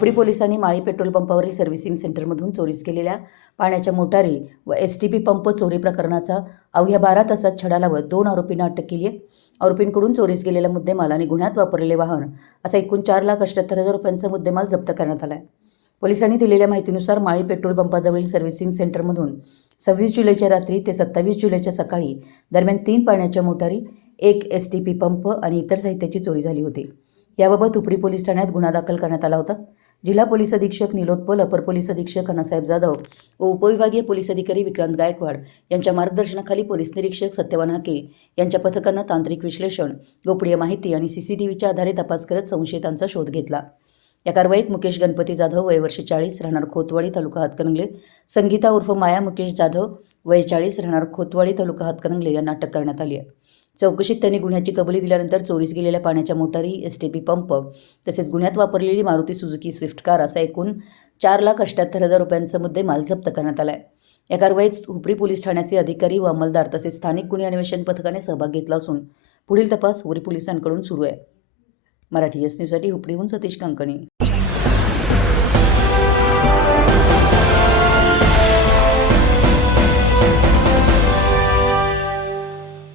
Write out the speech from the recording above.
हुपरी पोलिसांनी माळी petrol पंपावरील servicing सेंटरमधून चोरीस केलेल्या पाण्याच्या मोटारी व एसटीपी पंप चोरी प्रकरणाचा अवघ्या 12 तासात छडा लावत 2 आरोपींना अटक केली आहे। आरोपींकडून चोरीस गेलेला मुद्देमाल आणि गुन्ह्यात वापरलेले वाहन असा एकूण 4,78,000 रुपयांचा मुद्देमाल जप्त करण्यात आला आहे। पोलिसांनी दिलेल्या माहितीनुसार माळी पेट्रोल पंपाजवळील सर्व्हिसिंग सेंटरमधून 26 जुलैच्या रात्री ते 27 जुलैच्या सकाळी दरम्यान 3 पाण्याच्या मोटारी, 1 एसटीपी पंप आणि इतर साहित्याची चोरी झाली होती। याबाबत हुपरी पोलीस ठाण्यात गुन्हा दाखल करण्यात आला होता। जिल्हा पोलीस अधीक्षक निलोत्पल, अपर पोलीस अधीक्षक अण्णासाहेब जाधव व उपविभागीय पोलीस अधिकारी विक्रांत गायकवाड यांच्या मार्गदर्शनाखाली पोलीस निरीक्षक सत्यवान हाके यांच्या पथकानं तांत्रिक विश्लेषण, गोपनीय माहिती आणि सीसीटीव्हीच्या आधारे तपास करत संशयितांचा शोध घेतला। या कारवाईत मुकेश गणपती जाधव वय वर्ष 40 राहणार खोतवाडी तालुका हातकणंगले, संगीता उर्फ माया मुकेश जाधव वय 40 राहणार खोतवाडी तालुका हातकणंगले यांना अटक करण्यात आली आहे। चौकशीत त्यांनी गुन्ह्याची कबुली दिल्यानंतर चोरीस गेलेल्या पाण्याच्या मोटारी, एसटीपी पंप तसेच गुन्ह्यात वापरलेली मारुती सुझुकी स्विफ्ट कार असा एकूण 4,78,000 रुपयांचा मुद्देमाल जप्त करण्यात आला आहे। या कारवाईत हुपरी पोलीस ठाण्याचे अधिकारी व अंमलदार तसेच स्थानिक गुन्हे अन्वेषण पथकाने सहभाग घेतला असून पुढील तपास हुपरी पोलिसांकडून सुरू आहे। मराठी एस न्यूजसाठी हुपरीहून सतीश कंकणी।